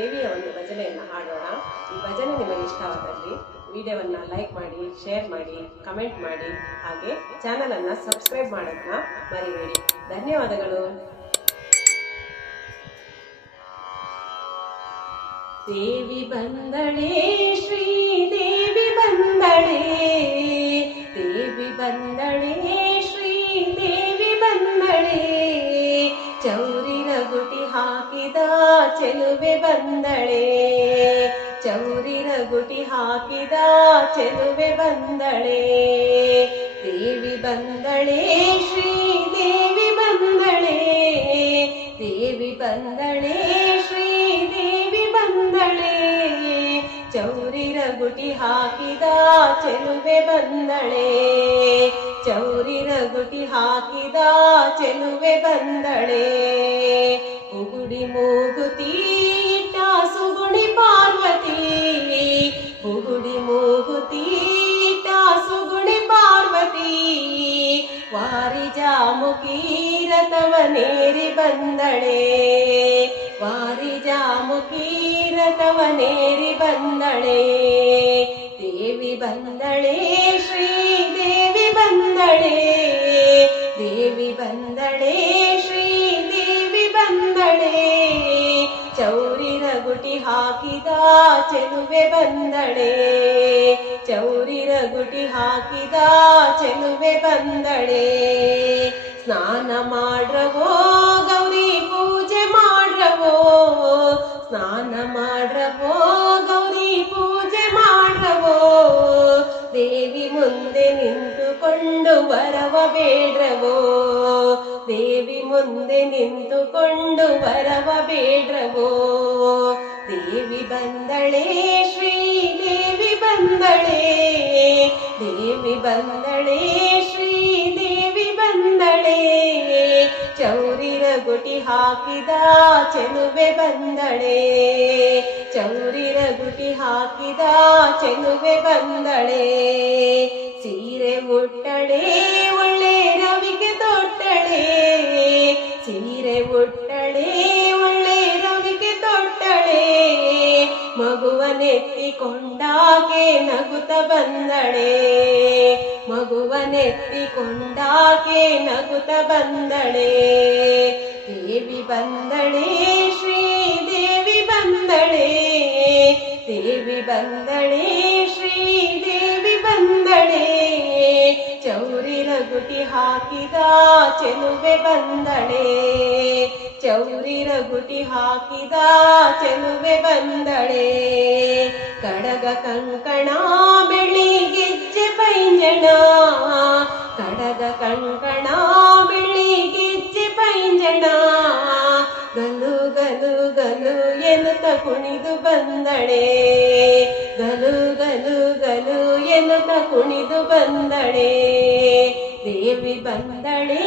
ದೇವಿಯ ಒಂದು ಭಜನೆಯನ್ನು ಹಾಡೋಣ. ಈ ಭಜನೆ ನಿಮಗೆ ಇಷ್ಟವಾದಲ್ಲಿ ವಿಡಿಯೋವನ್ನು ಲೈಕ್ ಮಾಡಿ, ಶೇರ್ ಮಾಡಿ, ಕಮೆಂಟ್ ಮಾಡಿ, ಹಾಗೆ ಚಾನಲ್ ಅನ್ನು ಸಬ್ಸ್ಕ್ರೈಬ್ ಮಾಡೋದನ್ನ ಮರಿಬೇಡಿ. ಧನ್ಯವಾದಗಳು. ದೇವಿ ಬಂದಳೆ, ಶ್ರೀದೇವಿ ಬಂದಳೆ, ದೇವಿ ಬಂದಳೆ, ಶ್ರೀದೇವಿ ಬಂದಳೆ, ಚೌರಿ ರಗುಟಿ ಹಾಕಿದ ಚೆಲುವೆ ಬಂದಳೆ, ಚೌರಿ ರಗುಟಿ ಹಾಕಿದ ಚೆಲುವೆ ಬಂದಳೆ, ದೇವಿ ಬಂದಳೆ, ಶ್ರೀದೇವಿ ಬಂದಳೆ, ದೇವಿ ಬಂದಳೆ, ಶ್ರೀದೇವಿ ಬಂದಳೆ, ಚೌರಿ ರಗುಟಿ ಹಾಕಿದ ಚೆಲುವೆ ಬಂದಳೆ, ಚೌರಿ ರಗುಟಿ ಹಾಕಿದ ಚೆಲುವೆ ಬಂದಳೆ, ಉಗುಡಿ ಮೂಗುತಿ ಇಟ್ಟ ಸುಗುಣಿ ಪಾರ್ವತಿ, ಉಗುಡಿ ಮೂಗುತಿ ಇಟ್ಟ ಸುಗುಣಿ ಪಾರ್ವತಿ, ವಾರಿಜಾಮುಖಿ ರಥವನೇರಿ ಬಂದಳೆ, ವಾರಿಜಾಮುಖಿ ರಥವನೇರಿ ಬಂದಳೆ, ದೇವಿ ಬಂದಳೆ, ಶ್ರೀದೇವಿ ಬಂದಳೆ, ದೇವಿ ಬಂದಳೆ, ಶ್ರೀದೇವಿ ಬಂದಳೆ, ಚೌರಿ ರಗುಟಿ ಹಾಕಿದ ಚೆಲುವೆ ಬಂದಳೆ, ಚೌರಿ ರಗುಟಿ ಹಾಕಿದ ಚೆಲುವೆ ಬಂದಳೆ, ಸ್ನಾನ ಮಾಡ್ರವೋ ಗೌರಿ ಪೂಜೆ ಮಾಡ್ರವೋ, ಸ್ನಾನ ಮಾಡ್ರವೋ ಗೌರಿ ಪೂಜೆ ಮಾಡ್ರವೋ, ದೇವಿ ಮುಂದೆ ನಿಂತುಕೊಂಡು ವರವ ಬೇಡ್ರವೋ, ದೇವಿ ಮುಂದೆ ನಿಂತುಕೊಂಡು ವರವ ಬೇಡ್ರವೋ, ದೇವಿ ಬಂದಳೆ, ಶ್ರೀದೇವಿ ಬಂದಳೆ, ದೇವಿ ಬಂದಳೆ, ಶ್ರೀದೇವಿ ಬಂದಳೆ, ಚೌರಿ ರಗುಟಿ ಹಾಕಿದ ಚೆಲುವೆ ಬಂದಳೆ, ಚೌರಿ ರಗುಟಿ ಹಾಕಿದ ಚೆಲುವೆ ಬಂದಳೆ, ಸೀರೆ ಉಟ್ಟಳೆ ಒಳ್ಳೆ ರವಿಗೆ ತೊಟ್ಟಳೆ, ಸೀರೆ ಉಟ್ಟಳೆ ಒಳ್ಳೆ ರವಿಗೆ ತೊಟ್ಟಳೆ, ಮಗುವನೆತ್ತಿಕೊಂಡಾಕೆ ನಗುತ್ತ ಬಂದಳೆ, ಮಗುವನೆತ್ತಿಕೊಂಡಾಕೆ ನಗುತ್ತ ಬಂದಳೆ, ದೇವಿ ಬಂದಳೆ, ಶ್ರೀದೇವಿ ಬಂದಳೆ, ದೇವಿ ಬಂದಳೆ, ಶ್ರೀದೇವಿ ಬಂದಳೆ, ಚೌರಿ ರಗುಟಿ ಹಾಕಿದ ಚೆಲುವೆ ಬಂದಳೆ, ಚೌರಿ ರಗುಟಿ ಹಾಕಿದ ಚೆಲುವೆ ಬಂದಳೆ, ಕಡಗ ಕಂಕಣ ಬೆಳ್ಳಿ ಗೆಜ್ಜೆ ಪೈಂಜಣ, ಕಡಗ ಕಂಕಣ ಬೆಳ್ಳಿ ಗೆಜ್ಜೆ ಪೈಂಜಣ, ಗಲು ಗಲು ಗಲು ಎನ್ನುತ್ತ ಕುಣಿದು ಬಂದಳೆ, ಗಲು ಗಲು ಗಲು ಎನ್ನುತ್ತ ಕುಣಿದು ಬಂದಳೆ, ದೇವಿ ಬಂದಳೆ,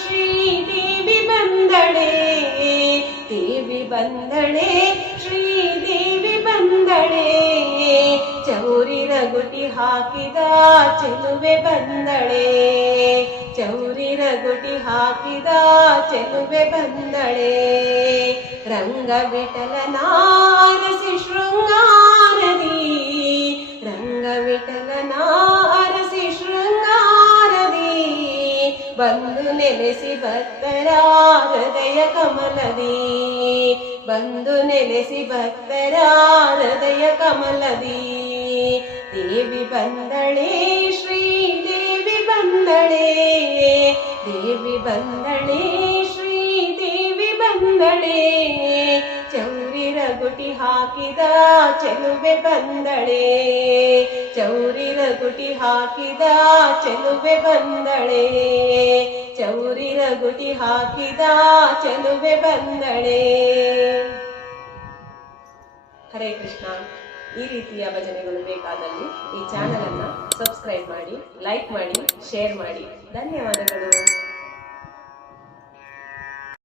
ಶ್ರೀದೇವಿ ಬಂದಳೆ, ದೇವಿ ಬಂದಳೆ, ಶ್ರೀದೇವಿ ಬಂದಳೆ, ಚೌರಿ ರಗುಟಿ ಹಾಕಿದ ಚೆಲುವೆ ಬಂದಳೆ, ಚೌರಿ ರಗುಟಿ ಹಾಕಿದ ಚೆಲುವೆ ಬಂದಳೆ, ರಂಗ ವಿಠಲನ ಅರಸಿ ಶೃಂಗಾರದಿ, ರಂಗ ವಿಠಲನ ಅರಸಿ ಶೃಂಗಾರದಿ, ಬಂದು ನೆಲೆಸಿ ಭಕ್ತರ ಹೃದಯ ಕಮಲದಿ, ಬಂದು ನೆಲೆಸಿ ಭಕ್ತರ ಹೃದಯ ಕಮಲದಿ, ದೇವಿ ಬಂದಳೆ, ಶ್ರೀದೇವಿ ಬಂದಳೆ, ದೇವಿ ಬಂದಳೆ, ಶ್ರೀದೇವಿ ಬಂದಳೆ, ಚೌರಿ ರಗುಟಿ ಹಾಕಿದ ಚೆಲುವೆ ಬಂದಳೆ, ಚೌರಿ ರಗುಟಿ ಹಾಕಿದ ಚೆಲುವೆ ಬಂದಳೆ, ಚೌರಿ ರಗುಟಿ ಹಾಕಿದ ಚೆಲುವೆ ಬಂದಳೆ. ಹರೇ ಕೃಷ್ಣ. ಈ ರೀತಿಯ ಭಜನೆಗಳು ಬೇಕಾದಲ್ಲಿ ಈ ಚಾನಲ್ ಅನ್ನು ಸಬ್ಸ್ಕ್ರೈಬ್ ಮಾಡಿ, ಲೈಕ್ ಮಾಡಿ, ಶೇರ್ ಮಾಡಿ. ಧನ್ಯವಾದಗಳು.